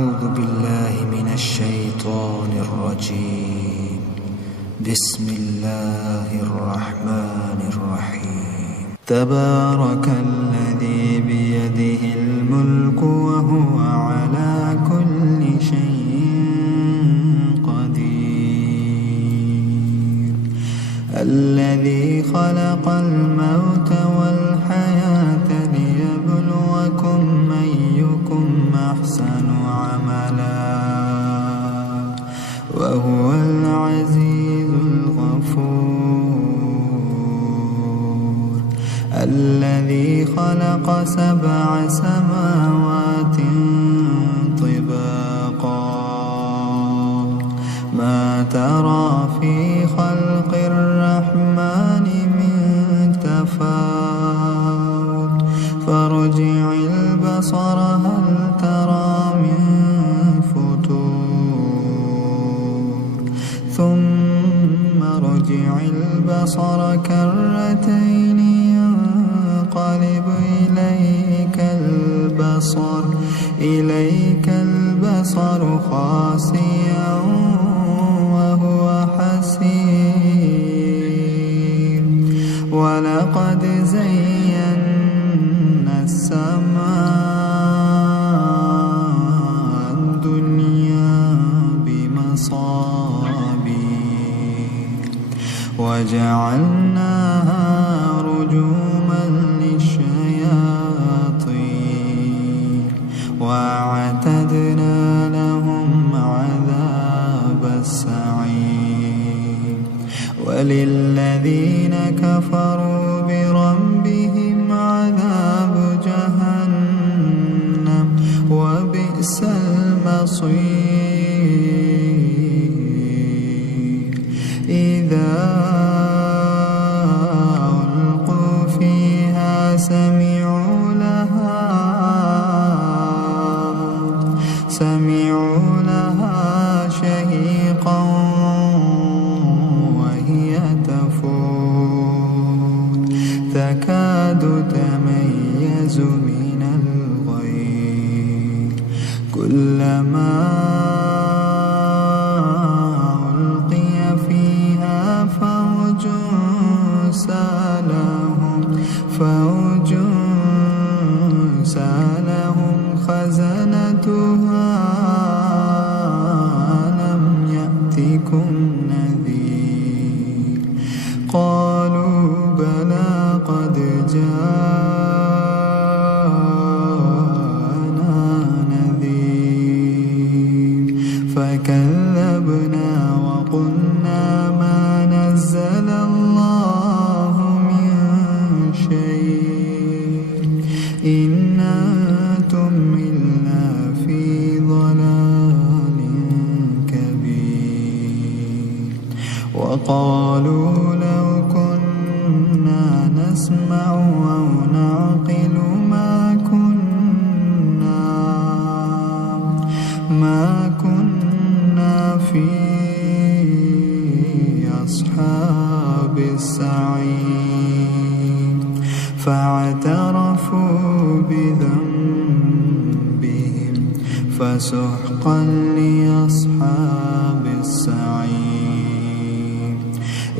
أعوذ بالله من الشيطان الرجيم. بسم الله الرحمن الرحيم. تبارك الذي بيده الملك وهو على كل شيء قدير. الذي خلق الموت والحياة ليبلوكم أيكم أحسن عملا وهو العزيز الغفور. الذي خلق 7 سماوات طباقا ما ترى في خلق الرحمن من تفاوت فارجع البصر هل ترى من فتور ثم ارجع البصر كرتين ينقلب إليك البصر خاسئا وهو حسير. ولقد زينا السماء الدنيا بمصابيح وجعلناها رجوما للشياطين وأعتدنا لهم عذاب السعير. وللذين كفروا بربهم عذاب جهنم وبئس المصير. إذا ألقوا فيها سمعوا لها شهيقا وهي تفور تكاد تميز من الغيظ. كلما ألقي فيها فوج سألهم خزنتها ألم يأتكم نذير. قالوا بلى قد جاءنا نذير فكذبنا وقلنا ما نزل الله من شيء إن أنتم إلا في ضلال كبير. وقالوا لو كنا نسمع أو نعقل ما كنا في أصحاب السعير. فاعترفوا بذنبهم فسحقا لأصحاب السعير.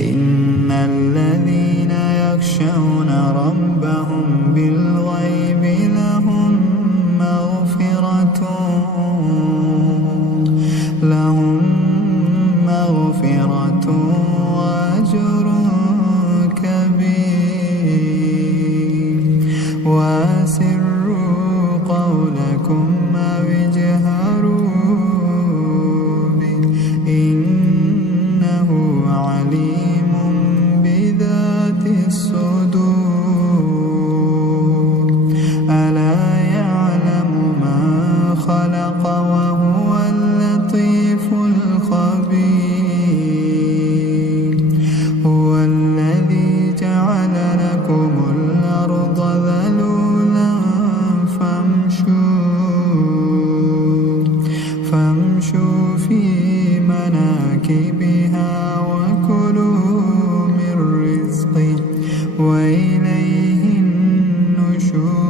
إن الذين يخشون ربهم بالغيب لهم مغفرة وأجر كبير. وأسروا قولكم أو اجهروا به إنه عليم بذات الصدور. ألا يعلم من خلق وهو اللطيف الخبير. هو الذي جعل لكم الأرض ذلولا فامشوا في مناكبها وكلوا من رزقه وإليه النشور.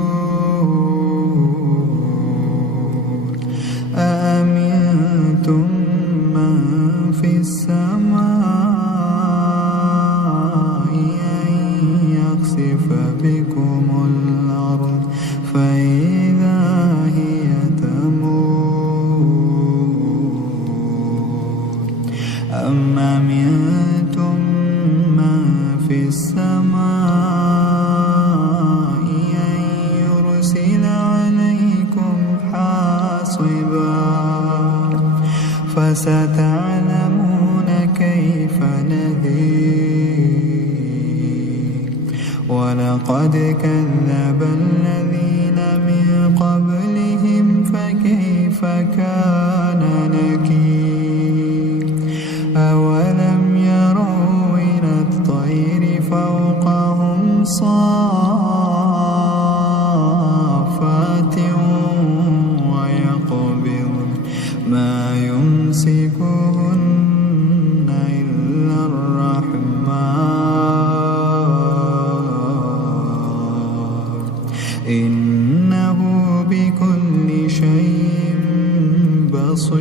ناصبا فستعلمون كيف نذير ولقد كذب الذين من قبلهم فكيف كان نكير أولم يروا إلى الطير فوقهم صافات ويقبضن ما يمسكهن إلا الرحمن إنه بكل شيء بصير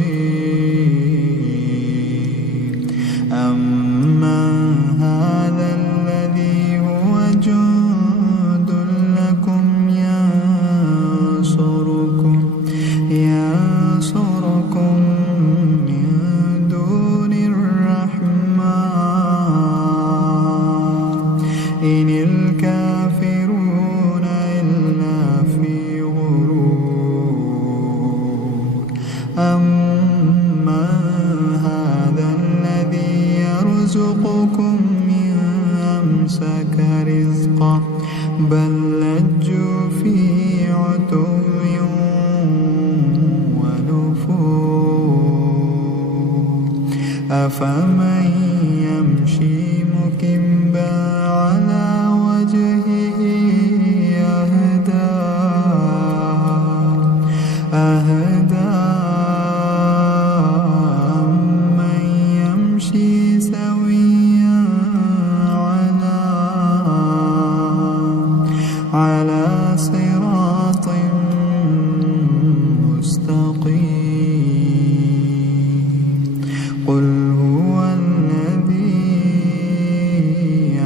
أمن هذا الذي هو جند لكم ينصركم من دون الرحمن إن الكافرون إلا في غرور أمن هذا الذي يرزقكم إن أمسك رزقه بل لجوا في عتو ونفور أفمن يمشي مكبا على وجهه أهدى أمن يمشي سويا على صراط مستقيم قل هو الذي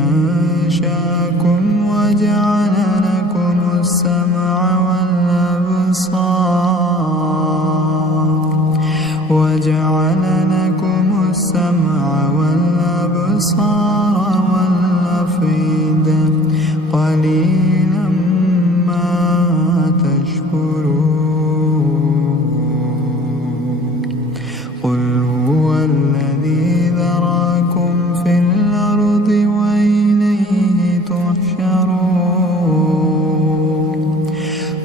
أنشأكم وجعل لكم السمع والأبصار والأفئدة قليلا ما تشكرون قل هو الذي ذراكم في الأرض وإليه تحشرون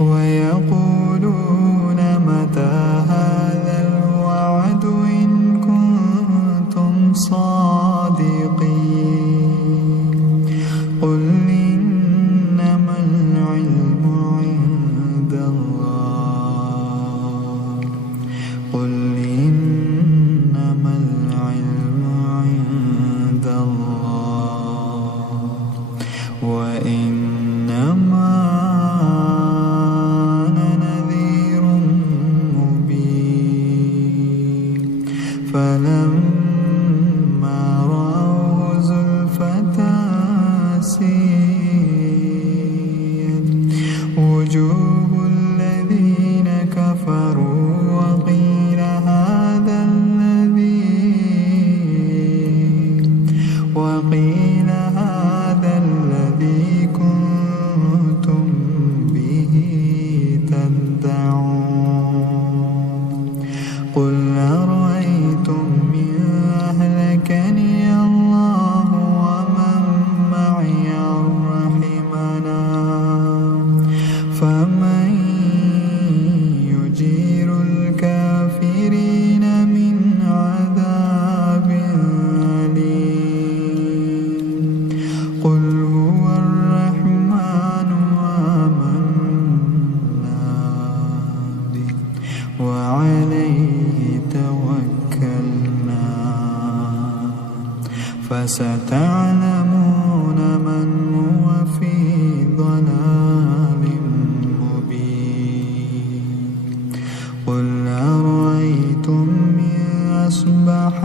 ويقولون متى هذا الوعد إن كنتم صادقين قل إنما العلم عند الله قل إنما العلم عند الله وإنما أنا نذير مبين فلما رأوه زلفة سيئت وجوه الذين كفروا وقيل هذا الذي كنتم به تدعون قل أرأيتم إن أهلكني الله ومن معي أو رحمنا فمن يجير الكافرين من عذاب أليم قل هو الرحمن آمنا به وعليه توكلنا فستعلمون من هو في ضلال مبين قل أرأيتم إن أصبح